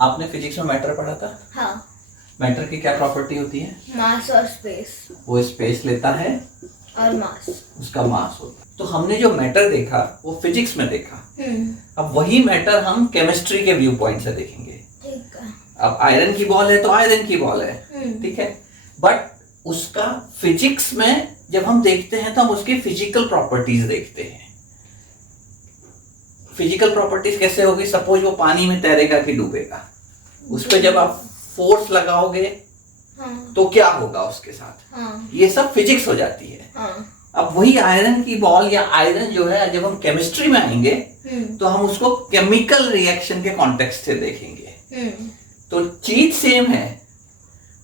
आपने फिजिक्स में मैटर पढ़ा था? हाँ। मैटर की क्या प्रॉपर्टी होती है? मास और स्पेस। वो स्पेस लेता है और मास। उसका मास होता है। तो हमने जो मैटर देखा वो फिजिक्स में देखा। अब वही मैटर हम केमिस्ट्री के व्यू पॉइंट से देखेंगे। ठीक है। अब आयरन की बॉल है तो आयरन की बॉल है, ठीक है, बट उसका फिजिक्स में जब हम देखते हैं तो हम उसकी फिजिकल प्रॉपर्टीज देखते हैं। फिजिकल प्रॉपर्टीज कैसे होगी? सपोज वो पानी में तैरेगा कि डूबेगा, उस पर जब आप फोर्स लगाओगे तो क्या होगा उसके साथ, ये सब फिजिक्स हो जाती है। अब वही आयरन की बॉल या आयरन जो है, जब हम केमिस्ट्री में आएंगे तो हम उसको केमिकल रिएक्शन के कॉन्टेक्स्ट से देखेंगे। तो चीज सेम है,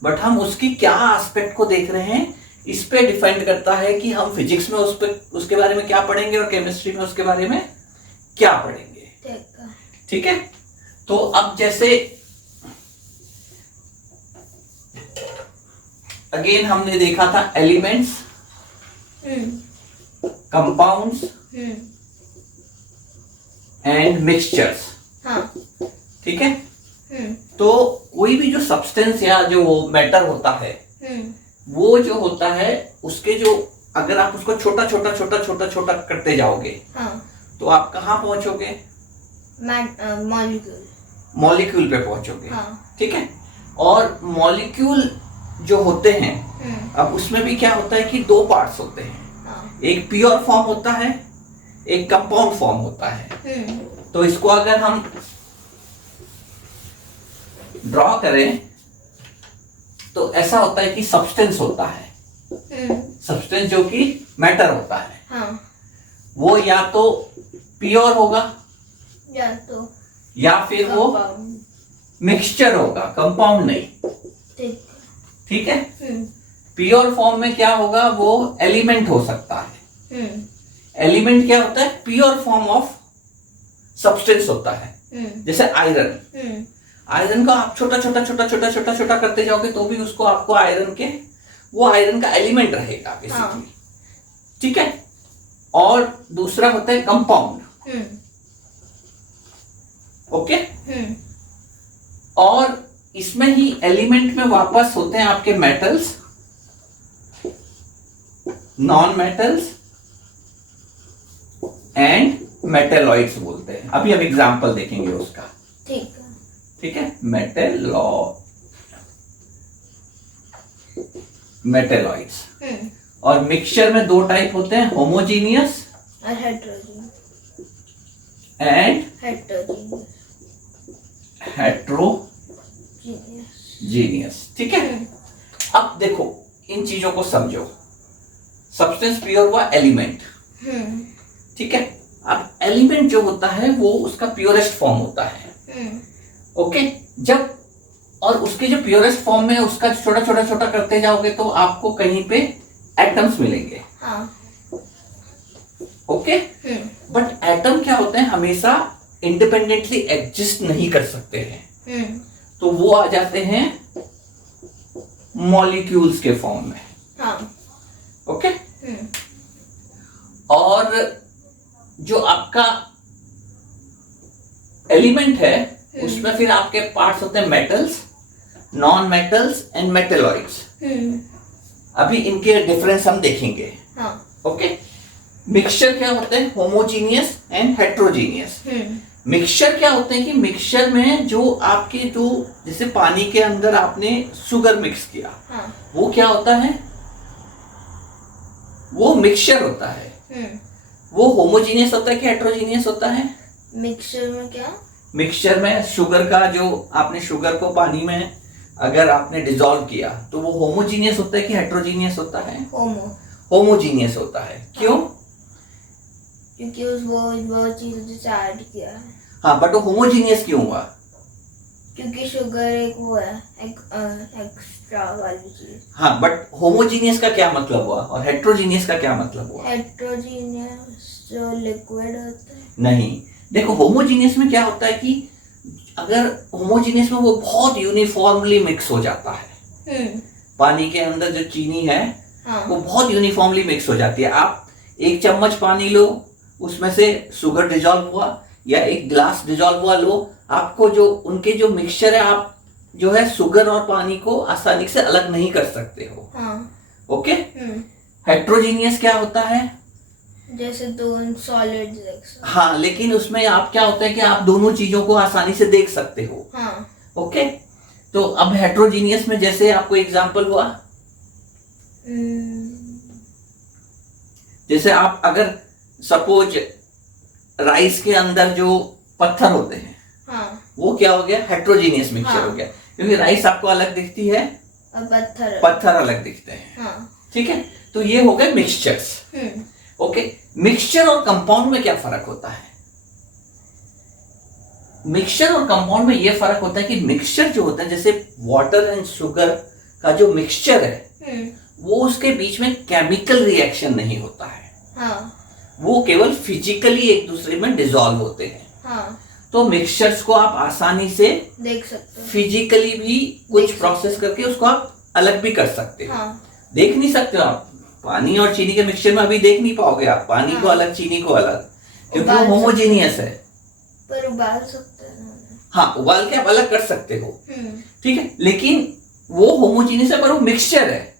बट हम उसकी क्या एस्पेक्ट को देख रहे हैं इस पे डिपेंड करता है कि हम फिजिक्स में उसके बारे में क्या पढ़ेंगे और केमिस्ट्री में उसके बारे में क्या पढ़ेंगे। ठीक है। तो अब जैसे अगेन हमने देखा था एलिमेंट्स, कंपाउंड्स एंड मिक्सचर्स। ठीक है। तो कोई भी जो सब्सटेंस या जो मैटर होता है वो जो होता है उसके जो, अगर आप उसको छोटा छोटा छोटा छोटा छोटा करते जाओगे तो आप कहाँ पहुंचोगे? मॉलिक्यूल पे पहुंचोगे। ठीक है। और मॉलिक्यूल जो होते हैं, अब उसमें भी क्या होता है कि दो पार्ट्स होते हैं, एक प्योर फॉर्म होता है, एक कंपाउंड फॉर्म होता है। तो इसको अगर हम ड्रॉ करें तो ऐसा होता है कि सब्सटेंस होता है, सब्सटेंस जो कि मैटर होता है, वो या तो प्योर होगा या फिर वो मिक्सचर होगा, कंपाउंड नहीं। ठीक है। प्योर फॉर्म में क्या होगा? वो एलिमेंट हो सकता है। एलिमेंट क्या होता है? प्योर फॉर्म ऑफ सब्सटेंस होता है। जैसे आयरन, आयरन का आप छोटा छोटा छोटा छोटा छोटा छोटा करते जाओगे तो भी उसको आपको वो आयरन का एलिमेंट रहेगा बेसिकली। ठीक है। और दूसरा होता है कंपाउंड। ओके। और इसमें ही एलिमेंट में वापस होते हैं आपके metals, non metals and metalloids बोलते हैं। अभी हम एग्जांपल देखेंगे उसका। ठीक है। मेटेलॉइड्स। और मिक्सचर में दो टाइप होते हैं, होमोजीनियस एंड हेट्रोजीनियस। ठीक है। अब देखो इन चीजों को समझो। सब्सटेंस प्योर हुआ एलिमेंट। ठीक है। अब एलिमेंट जो होता है वो उसका प्योरेस्ट फॉर्म होता है। ओके। जब और उसके जो प्योरेस्ट फॉर्म में उसका छोटा छोटा छोटा करते जाओगे तो आपको कहीं पे एटम्स मिलेंगे। ओके। बट एटम क्या होते हैं? हमेशा इंडिपेंडेंटली एग्जिस्ट नहीं कर सकते हैं, तो वो आ जाते हैं मॉलिक्यूल्स के फॉर्म में। ओके। और जो आपका एलिमेंट है उसमें फिर आपके पार्ट्स होते हैं metals, non metals and metalloids. अभी इनके डिफरेंस हम देखेंगे। ओके। मिक्सचर क्या होते हैं? Homogeneous and heterogeneous. मिक्सचर क्या होते हैं कि मिक्सचर में जो आपके जो, जैसे पानी के अंदर आपने शुगर मिक्स किया, वो क्या होता है? वो मिक्सचर होता है। वो होमोजीनियस होता है कि हेट्रोजीनियस होता है? मिक्सचर में क्या? मिक्सचर में शुगर का, जो आपने शुगर को पानी में अगर आपने डिसॉल्व किया तो वो होमोजीनियस होता है कि हेट्रोजीनियस होता है? होमोजीनियस होता है। क्यों? क्योंकि वो चीज ऐड किया है। हाँ, बट वो होमोजीनियस क्यों हुआ? क्योंकि शुगर एक वो है, एक्स्ट्रा वाली चीज। हाँ, बट होमोजीनियस का क्या मतलब हुआ और हेट्रोजीनियस का क्या मतलब हुआ? हेट्रोजीनियस जो लिक्विड होता है। नहीं, देखो होमोजीनियस में क्या होता है कि अगर होमोजीनियस में वो बहुत यूनिफॉर्मली मिक्स हो जाता है। पानी के अंदर जो चीनी है वो बहुत यूनिफॉर्मली मिक्स हो जाती है। आप एक चम्मच पानी लो, उसमें से शुगर डिजॉल्व हुआ, या एक ग्लास डिजॉल्व हुआ लो, आपको जो उनके जो मिक्सचर है, आप जो है शुगर और पानी को आसानी से अलग नहीं कर सकते हो। ओके। हेट्रोजीनियस क्या होता है? जैसे दो सॉलिड। हाँ, लेकिन उसमें आप क्या होता है कि आप दोनों चीजों को आसानी से देख सकते हो। ओके। तो अब हेट्रोजीनियस में जैसे आपको एग्जांपल हुआ, जैसे आप अगर सपोज राइस के अंदर जो पत्थर होते हैं, वो क्या हो गया? हेट्रोजीनियस मिक्सचर हो गया, क्योंकि राइस आपको अलग दिखती है, पत्थर अलग दिखते हैं। ठीक है, तो ये हो गए मिक्सचर्स। ओके। मिक्सचर और कंपाउंड में क्या फर्क होता है? मिक्सचर और कंपाउंड में ये फर्क होता है कि मिक्सचर जो होता है, जैसे वाटर एंड शुगर का जो मिक्सचर है, वो उसके बीच में केमिकल रिएक्शन नहीं होता है। वो केवल फिजिकली एक दूसरे में डिसॉल्व होते हैं। तो मिक्सचर्स को आप आसानी से देख सकते हो, फिजिकली भी कुछ प्रोसेस करके उसको आप अलग भी कर सकते हो। देख नहीं सकते हो आप पानी और चीनी के मिक्सचर में, अभी देख नहीं पाओगे आप पानी को अलग, चीनी को अलग, क्योंकि वो होमोजीनियस है। पर उबाल सकते हैं। हाँ, उबाल के आप अलग कर सकते हो। ठीक है, लेकिन वो होमोजीनियस है पर वो मिक्सचर है।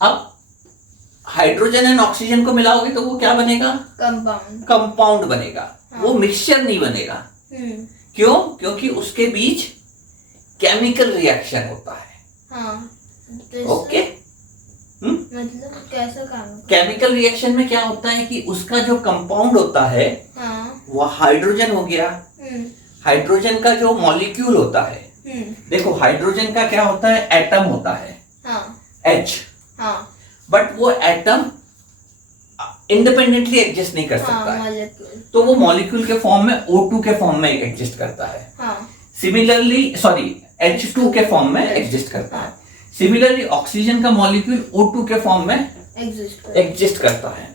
अब हाइड्रोजन एंड ऑक्सीजन को मिलाओगे तो वो क्या बनेगा? कंपाउंड बनेगा। वो मिक्सचर नहीं बनेगा। क्यों? क्योंकि उसके बीच केमिकल रिएक्शन होता है। ओके। मतलब कैसा काम? केमिकल रिएक्शन में क्या होता है कि उसका जो कंपाउंड होता है, वो हाइड्रोजन हो गया। हाइड्रोजन का जो मॉलिक्यूल होता है, देखो हाइड्रोजन का क्या होता है? एटम होता है, H। बट वो एटम इंडिपेंडेंटली एग्जिस्ट नहीं कर सकता है, तो वो मॉलिक्यूल के फॉर्म में O2 के फॉर्म में एग्जिस्ट करता है। सिमिलरली H2 के फॉर्म में एग्जिस्ट करता है। सिमिलरली ऑक्सीजन का मॉलिक्यूल O2 के फॉर्म में एग्जिस्ट करता है।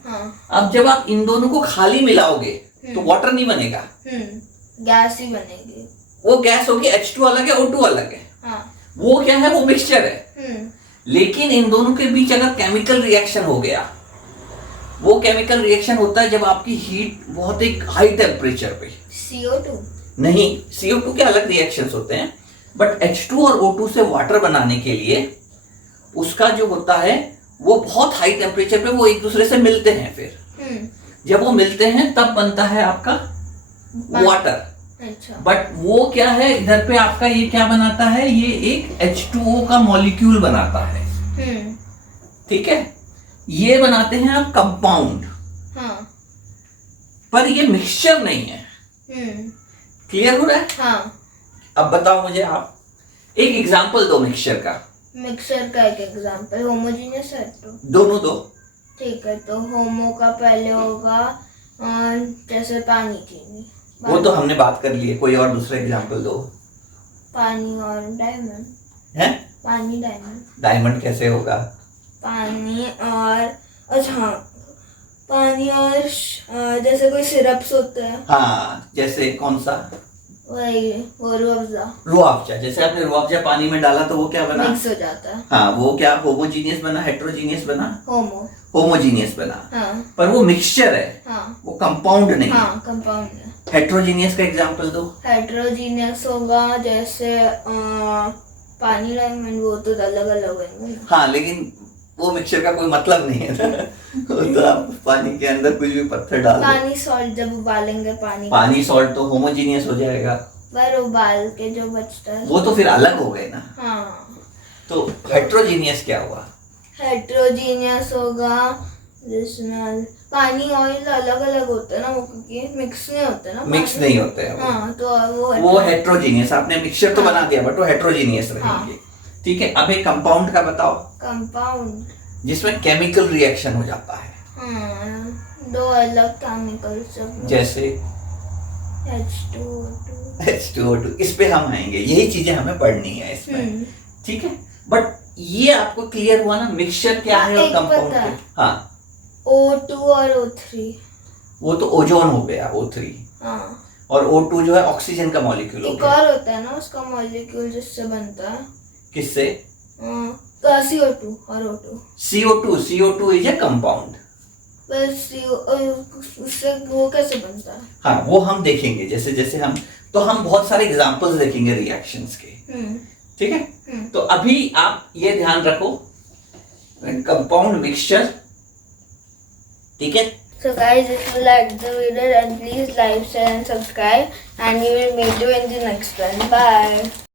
अब जब आप इन दोनों को खाली मिलाओगे तो वाटर नहीं बनेगा, गैस ही बनेगी। वो गैस होगी, H2 अलग है, O2 अलग है। वो क्या है? वो मिक्सचर है। लेकिन इन दोनों के बीच अगर केमिकल रिएक्शन हो गया, वो केमिकल रिएक्शन होता है जब आपकी हीट बहुत एक हाई टेम्परेचर पे। CO2 नहीं, CO2 के अलग रिएक्शंस होते हैं, बट H2 और O2 से वाटर बनाने के लिए उसका जो होता है वो बहुत हाई टेम्परेचर पे वो एक दूसरे से मिलते हैं। फिर जब वो मिलते हैं तब बनता है आपका वाटर। बट वो क्या है, इधर पे आपका ये क्या बनाता है? ये एक H2O का मॉलिक्यूल बनाता है। ठीक है, ये बनाते हैं आप कंपाउंड। पर ये मिक्सचर नहीं है। क्लियर हो रहा है? अब बताओ मुझे आप एक एग्जांपल दो मिक्सचर का। मिक्सचर का एक एग्जांपल होमोजीनियस है तो दोनों दो। ठीक है, तो होमो का पहले होगा जैसे पानी चीनी। वो तो हमने बात कर ली है, कोई और दूसरा एग्जांपल दो। पानी और डायमंड है? पानी डायमंड। डायमंड कैसे होगा? पानी और अच्छा, पानी और जैसे कोई सिरप्स होते हैं। हाँ, जैसे कौन सा? वही वो रूअफ़ज़ा। जैसे आपने रूअफ़ज़ा पानी में डाला तो वो क्या बना? मिक्स हो जाता है। हाँ, वो क्या होमोजीनियस बना, हेट्रोजीनियस बना? होमोजीनियस बना। पर वो मिक्सचर है। वो कंपाउंड नहीं। कंपाउंड है। हेट्रोजीनियस का एग्जांपल दो। हेट्रोजीनियस होगा जैसे पानी डायमंड, वो तो अलग अलग है। हाँ, लेकिन वो मिक्सचर का कोई मतलब नहीं है। तो आप पानी के अंदर कुछ भी पत्थर डाल दो। पानी सॉल्ट जब उबालेंगे पानी सॉल्ट तो होमोजीनियस हो जाएगा। पर उबाल के जो बचता है वो तो फिर अलग हो गए ना। तो हेट्रोजीनियस क्या हुआ? हेट्रोजीनियस होगा जिसमें पानी ऑयल अलग अलग होता है ना, वो क्योंकि मिक्स नहीं होते ना। मिक्स नहीं होते हैं तो वो हेट्रोजीनियस। आपने मिक्सचर तो बना दिया बट वो हेट्रोजीनियस रहेंगे। ठीक है, अब एक कंपाउंड का बताओ। कंपाउंड जिसमें केमिकल रिएक्शन हो जाता है। दो अलग केमिकल्स जैसे H2O2। इस पे हम आएंगे, यही चीजें हमें पढ़नी है इसमें। ठीक है, बट ये आपको क्लियर हुआ ना मिक्सचर क्या है और कंपाउंड क्या? हाँ, O2 और O3। वो तो ओजोन हो गया, O3। और O2 जो है ऑक्सीजन का मॉलिक्यूल हो गया। एक और होता है ना उसका मॉलिक्यूल जिससे बनता है। किससे? CO2 और O2। CO2 is a compound. उससे वो कैसे बनता है? हाँ, वो हम देखेंगे जैसे जैसे हम तो हम बहुत सारे एग्जांपल्स देखेंगे रिएक्शंस के, ठीक है। तो अभी आप ये ध्यान रखो, कंपाउंड मिक्सचर, ठीक है। So guys, if you like the video, then please like, share and subscribe, and we will meet you in the next one. Bye.